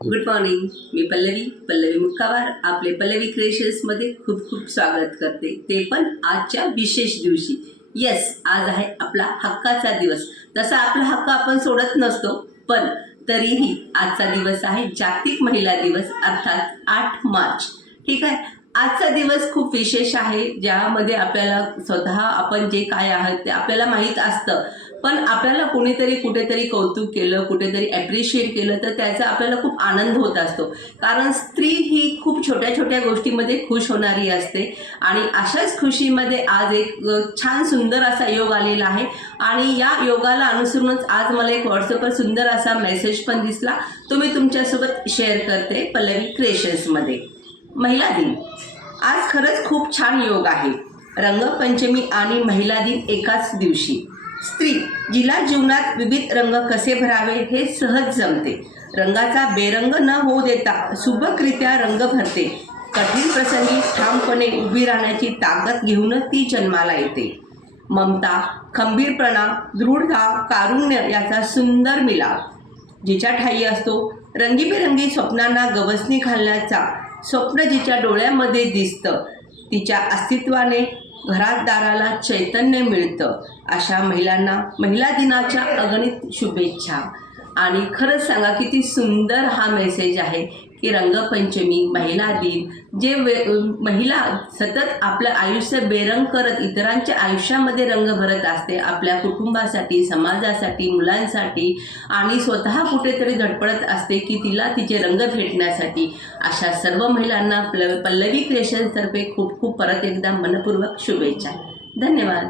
Good morning. मी पल्लवी मुक्कावार आपले पल्लवी क्रिएशन्समध्ये खूप खूप स्वागत करते, ते पण आजच्या विशेष दिवशी. येस, आज आहे आपला हक्काचा दिवस. तसा आपला हक्क आपण सोडत नसतो, पण तरीही आजचा दिवस आहे जागतिक महिला दिवस, अर्थात 8 मार्च. ठीक आहे. आजचा दिवस खूप विशेष आहे, ज्यामध्ये आपल्याला स्वतः आपण जे काय आहात ते आपल्याला माहीत असतं, पण आपल्याला कोणीतरी कुठेतरी कौतुक केलं, कुठेतरी ॲप्रिशिएट केलं तर त्याचा आपल्याला खूप आनंद होत असतो. कारण स्त्री ही खूप छोट्या छोट्या गोष्टीमध्ये खुश होणारी असते आणि अशाच खुशीमध्ये आज एक छान सुंदर असा योग आलेला आहे आणि या योगाला अनुसरूनच आज मला एक व्हॉट्सअपवर सुंदर असा मेसेज पण दिसला, तो मी तुमच्यासोबत शेअर करते पल्लवी क्रिएशन्समध्ये. महिला दिन आज खरंच खूप छान योग आहे. रंगपंचमी आणि महिला दिन एकाच दिवशी. स्त्री जिला जीवनात विविध रंग कसे भरावे हे सहज जमते. रंगाचा बेरंग न होऊ देता सुबकरित्या रंग भरते. कठीण प्रसंगी ठामपणे उभी राहण्याची ताकद घेऊनच ती जन्माला येते. ममता, खंबीरपणा, दृढता, कारुण्य याचा सुंदर मिलाप जिच्या ठायी असतो. रंगीबेरंगी स्वप्नांना गवसणी घालण्याचा स्वप्न जिच्या डोळ्यामध्ये दिसतं, तिच्या अस्तित्वाने घरात दाराला चैतन्य मिळतं. अशा महिलांना महिला दिनाच्या अगणित शुभेच्छा. आणि खरंच सांगा, किती सुंदर हा मेसेज आहे की रंगपंचमी, महिला दिन, जे महिला सतत आपलं आयुष्य बेरंग करत इतरांच्या आयुष्यामध्ये रंग भरत असते, आपल्या कुटुंबासाठी, समाजासाठी, मुलांसाठी, आणि स्वतः कुठेतरी धडपडत असते की तिला तिचे रंग भेटण्यासाठी. अशा सर्व महिलांना पल्लवी क्रिएशन्सतर्फे खूप खूप परत एकदा मनपूर्वक शुभेच्छा. धन्यवाद.